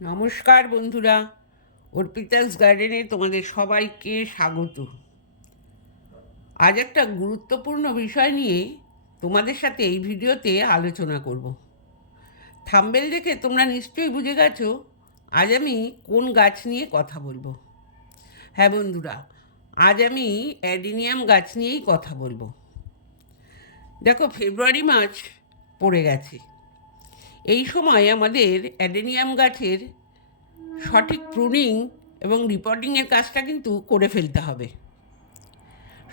নমস্কার বন্ধুরা, অর্পিতাস গার্ডেনে তোমাদের সবাইকে স্বাগত। আজ একটা গুরুত্বপূর্ণ বিষয় নিয়ে তোমাদের সাথে এই ভিডিওতে আলোচনা করব। থাম্বনেল দেখে তোমরা নিশ্চয়ই বুঝে গেছো আজ আমি কোন গাছ নিয়ে কথা বলবো। হ্যাঁ বন্ধুরা, আজ আমি অ্যাডেনিয়াম গাছ নিয়েই কথা বলবো। দেখো, ফেব্রুয়ারি মাস পড়ে গেছে। এই সময় আমাদের অ্যাডেনিয়াম গাছের সঠিক প্রুনিং এবং রিপোর্টিংয়ের কাজটা কিন্তু করে ফেলতে হবে।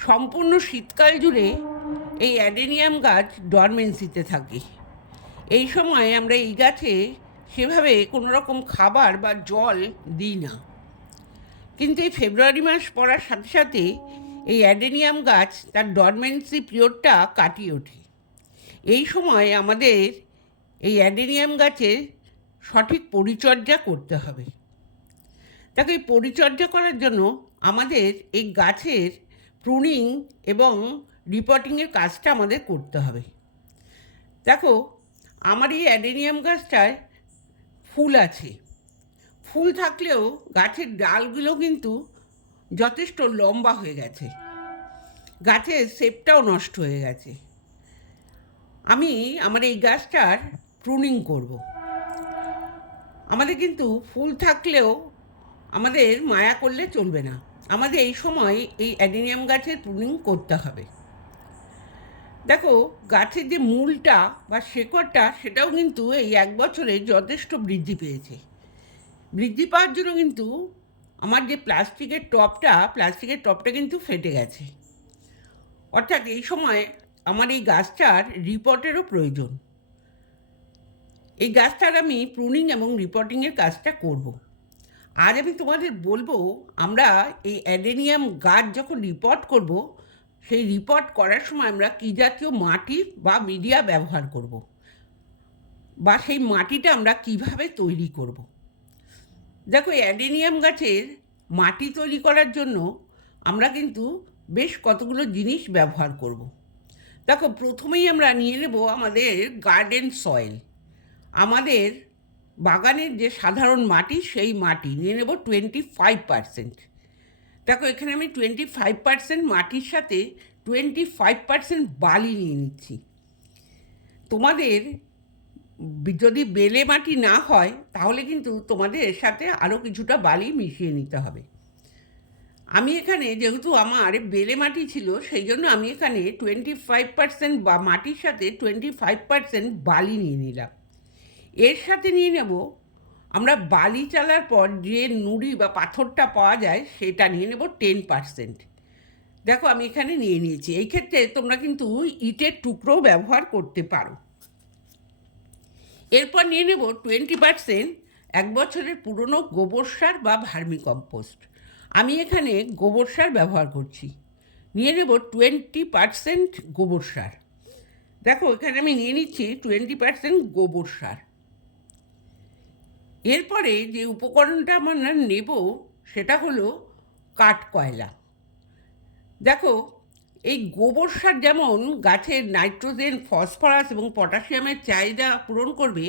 সম্পূর্ণ শীতকাল জুড়ে এই অ্যাডেনিয়াম গাছ ডরমেন্সিতে থাকে। এই সময় আমরা এই গাছে সেভাবে কোনো রকম খাবার বা জল দিই না, কিন্তু এই ফেব্রুয়ারি মাস পড়ার সাথে সাথে এই অ্যাডেনিয়াম গাছ তার ডরমেন্সি পিরিয়ডটা কাটিয়ে ওঠে। এই সময় আমাদের এই অ্যাডেনিয়াম গাছের সঠিক পরিচর্যা করতে হবে। তাকে পরিচর্যা করার জন্য আমাদের এই গাছের প্রুনিং এবং রিপোর্টিংয়ের কাজটা আমাদের করতে হবে। দেখো, আমার এই অ্যাডেনিয়াম গাছটায় ফুল আছে। ফুল থাকলেও গাছের ডালগুলো কিন্তু যথেষ্ট লম্বা হয়ে গেছে, গাছের শেপটাও নষ্ট হয়ে গেছে। আমি আমার এই গাছটার প্রুনিং করব। আমাদের কিন্তু ফুল থাকলেও আমাদের মায়া করলে চলবে না, আমাদের এই সময় এই অ্যাডেনিয়াম গাছের প্রুনিং করতে হবে। দেখো, গাছের যে মূলটা বা শেকড়টা সেটাও কিন্তু এই এক বছরে যথেষ্ট বৃদ্ধি পেয়েছে। বৃদ্ধি পাওয়ার জন্য কিন্তু আমার যে প্লাস্টিকের টপটা কিন্তু ফেটে গেছে। অর্থাৎ এই সময় আমার এই গাছটার রিপোর্টেরও প্রয়োজন। এই গাছটার আমি প্রুনিং এবং রিপোর্টিংয়ের কাজটা করব। আজ আমি তোমাদের বলবো আমরা এই অ্যাডেনিয়াম গাছ যখন রিপোর্ট করব, সেই রিপোর্ট করার সময় আমরা কী জাতীয় মাটি বা মিডিয়া ব্যবহার করব, বা সেই মাটিটা আমরা কিভাবে তৈরি করব। দেখো, অ্যাডেনিয়াম গাছের মাটি তৈরি করার জন্য আমরা কিন্তু বেশ কতগুলো জিনিস ব্যবহার করব। দেখো, প্রথমেই আমরা নিয়ে নেব আমাদের গার্ডেন সয়েল। আমাদের বাগানের যে সাধারণ মাটি সেই মাটি নিয়ে নেব 25%। দেখো, এখানে আমি 25% মাটির সাথে 25% বালি নিয়ে নিচ্ছি। তোমাদের যদি বেলে মাটি না হয় তাহলে কিন্তু তোমাদের এর সাথে আরও কিছুটা বালি মিশিয়ে নিতে হবে। আমি এখানে যেহেতু আমার বেলে মাটি ছিল সেই জন্য আমি এখানে 25% বা মাটির সাথে 25% বালি নিয়ে নিলাম। এর সাথে নিয়ে নেব আমরা বালি চালার পর যে নুড়ি বা পাথরটা পাওয়া যায় সেটা নিয়ে নেব 10%। দেখো, আমি এখানে নিয়ে নিয়েছি। এই ক্ষেত্রে তোমরা কিন্তু ইটের টুকরোও ব্যবহার করতে পারো। এরপর নিয়ে নেব 20% এক বছরের পুরনো গোবর সার বা ভার্মি কম্পোস্ট। আমি এখানে গোবর সার ব্যবহার করছি। নিয়ে নেব 20% গোবর সার। দেখো, এখানে আমি নিয়ে নিচ্ছি 20% গোবর সার। এরপরে যে উপকরণটা আমরা নেব সেটা হলো কাঠকয়লা। দেখো, এই গোবর সার যেমন গাছের নাইট্রোজেন, ফসফরাস এবং পটাশিয়ামের চাহিদা পূরণ করবে,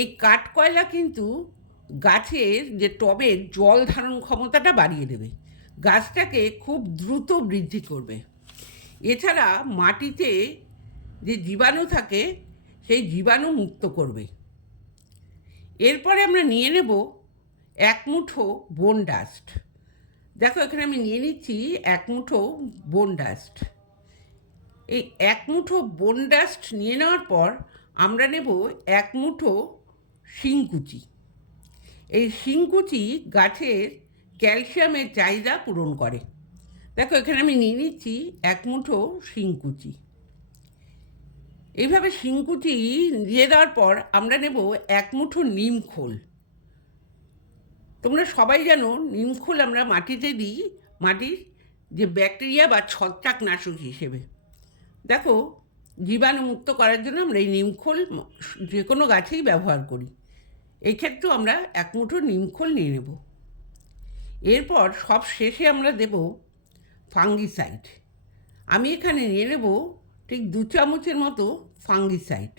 এই কাঠকয়লা কিন্তু গাছের যে টবের জল ধারণ ক্ষমতাটা বাড়িয়ে দেবে, গাছটাকে খুব দ্রুত বৃদ্ধি করবে। এছাড়া মাটিতে যে জীবাণু থাকে সেই জীবাণু মুক্ত করবে। এরপরে আমরা নিয়ে নেব এক মুঠো বোন ডাস্ট। দেখো, এখানে আমি নিয়ে নিচ্ছি এক মুঠো বোন ডাস্ট। এই এক মুঠো বোন ডাস্ট নিয়ে নেওয়ার পর আমরা নেব এক মুঠো শিংকুচি। এই শিংকুচি গাছের ক্যালসিয়ামের চাহিদা পূরণ করে। দেখো, এখানে আমি নিয়ে নিচ্ছি এক মুঠো শিংকুচি। এইভাবে শিংকুচি দিয়ে দেওয়ার পর আমরা নেব এক মুঠো নিমখোল। তোমরা সবাই জানো নিমখোল আমরা মাটিতে দিই মাটির যে ব্যাকটেরিয়া বা ছত্রাকনাশক হিসেবে। দেখো, জীবাণুমুক্ত করার জন্য আমরা এই নিমখোল যে কোনো গাছেই ব্যবহার করি। এই ক্ষেত্রেও আমরা এক মুঠো নিমখোল নিয়ে নেব। এরপর সব শেষে আমরা দেব ফাঙ্গিসাইড। আমি এখানে নিয়ে নেব ঠিক 2 চামচের মতো ফাঙ্গিসাইড,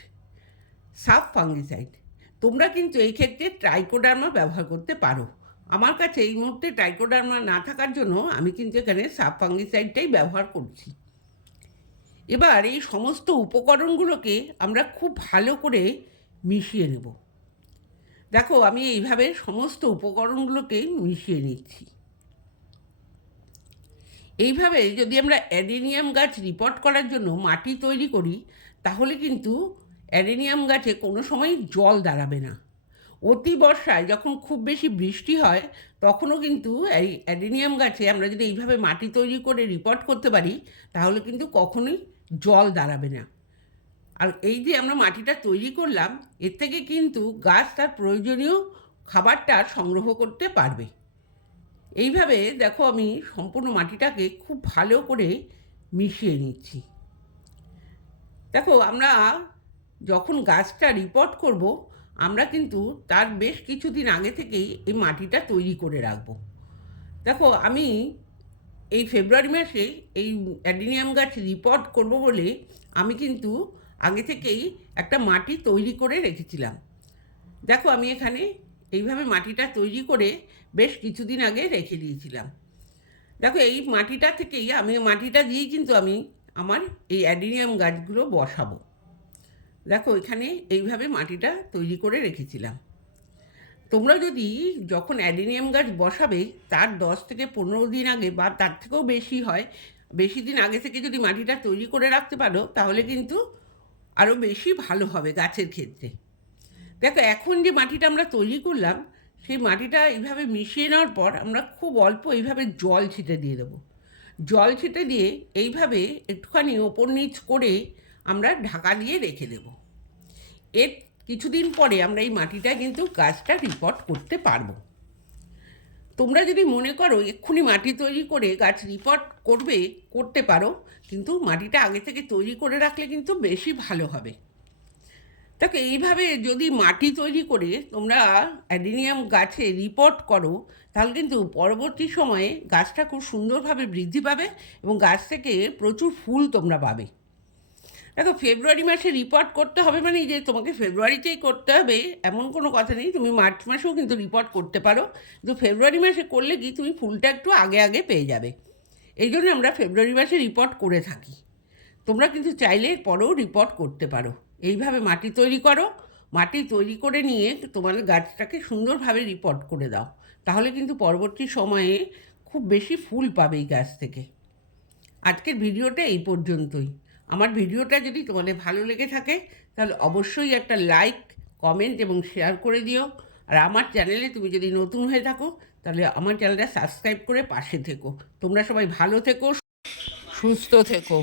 সাব ফাঙ্গিসাইড। তোমরা কিন্তু এই ক্ষেত্রে ট্রাইকোডার্মা ব্যবহার করতে পারো। আমার কাছে এই মুহূর্তে ট্রাইকোডার্মা না থাকার জন্য আমি কিন্তু এখানে সাব ফাঙ্গিসাইডটাই ব্যবহার করছি। এবার এই সমস্ত উপকরণগুলোকে আমরা খুব ভালো করে মিশিয়ে নেব। দেখো আমি এইভাবে সমস্ত উপকরণগুলোকে মিশিয়ে নিচ্ছি। এইভাবে যদি আমরা অ্যাডেনিয়াম গাছ রিপোর্ট করার জন্য মাটি তৈরি করি, তাহলে কিন্তু অ্যাডেনিয়াম গাছে কোনো সময় জল দাঁড়াবে না। অতি বর্ষায় যখন খুব বেশি বৃষ্টি হয়, তখনও কিন্তু এই অ্যাডেনিয়াম গাছে আমরা যদি এইভাবে মাটি তৈরি করে রিপোর্ট করতে পারি, তাহলে কিন্তু কখনোই জল দাঁড়াবে না। আর এই যে আমরা মাটিটা তৈরি করলাম, এর থেকে কিন্তু গাছ তার প্রয়োজনীয় খাবারটা সংগ্রহ করতে পারবে। এইভাবে দেখো আমি সম্পূর্ণ মাটিটাকে খুব ভালো করে মিশিয়ে নিচ্ছি। দেখো আমরা যখন গাছটা রিপোর্ট করব, আমরা কিন্তু তার বেশ কিছুদিন আগে থেকেই এই মাটিটা তৈরি করে রাখব। দেখো আমি এই ফেব্রুয়ারি মাসে এই অ্যাডেনিয়াম গাছ রিপোর্ট করব বলে আমি কিন্তু আগে থেকেই একটা মাটি তৈরি করে রেখেছিলাম। দেখো আমি এখানে এইভাবে মাটিটা তৈরি করে বেশ কিছুদিন আগে রেখে দিয়েছিলাম। দেখো এই মাটিটা থেকেই মাটিটা দিয়েই কিন্তু আমি আমার এই অ্যাডেনিয়াম গাছগুলো বসাবো। দেখো এখানে এইভাবে মাটিটা তৈরি করে রেখেছিলাম। তোমরা যদি যখন অ্যাডেনিয়াম গাছ বসাবে তার 10 থেকে 15 দিন আগে বা তার থেকেও বেশি হয়, বেশি দিন আগে থেকে যদি মাটিটা তৈরি করে রাখতে পারো, তাহলে কিন্তু আরও বেশি ভালো হবে গাছের ক্ষেত্রে। দেখো এখন যে মাটিটা আমরা তৈরি করলাম, সেই মাটিটা এইভাবে মিশিয়ে নেওয়ার পর আমরা খুব অল্প এইভাবে জল ছিটে দিয়ে দেবো। জল ছিটে দিয়ে এইভাবে একটুখানি ওপর নিচ করে আমরা ঢাকা দিয়ে রেখে দেব। এর কিছুদিন পরে আমরা এই মাটিটা কিন্তু গাছটা রিপোর্ট করতে পারবো। তোমরা যদি মনে করো এক্ষুনি মাটি তৈরি করে গাছ রিপোর্ট করতে পারো, কিন্তু মাটিটা আগে থেকে তৈরি করে রাখলে কিন্তু বেশি ভালো হবে। দেখো এইভাবে যদি মাটি তৈরি করে তোমরা অ্যাডেনিয়াম গাছে রিপোর্ট করো, তাহলে কিন্তু পরবর্তী সময়ে গাছটা খুব সুন্দরভাবে বৃদ্ধি পাবে এবং গাছ থেকে প্রচুর ফুল তোমরা পাবে। দেখো ফেব্রুয়ারি মাসে রিপোর্ট করতে হবে মানে যে তোমাকে ফেব্রুয়ারিতেই করতে হবে এমন কোনো কথা নেই, তুমি মার্চ মাসেও কিন্তু রিপোর্ট করতে পারো, কিন্তু ফেব্রুয়ারি মাসে করলে কি তুমি ফুলটা একটু আগে আগে পেয়ে যাবে। এই জন্য আমরা ফেব্রুয়ারি মাসে রিপোর্ট করে থাকি। তোমরা কিন্তু চাইলে পরেও রিপোর্ট করতে পারো। এইভাবে মাটি তৈরি করো, মাটি তৈরি করে নিয়ে তোমাদের গাছটাকে সুন্দরভাবে রিপোর্ট করে দাও, তাহলে কিন্তু পরবর্তী সময়ে খুব বেশি ফুল পাবে এই গাছ থেকে। আজকের ভিডিওটা এই পর্যন্তই। আমার ভিডিওটা যদি তোমাদের ভালো লেগে থাকে, তাহলে অবশ্যই একটা লাইক, কমেন্ট এবং শেয়ার করে দিও। আর আমার চ্যানেলে তুমি যদি নতুন হয়ে থাকো, তাহলে আমার চ্যানেলটা সাবস্ক্রাইব করে পাশে থেকো। তোমরা সবাই ভালো থেকো, সুস্থ থেকো।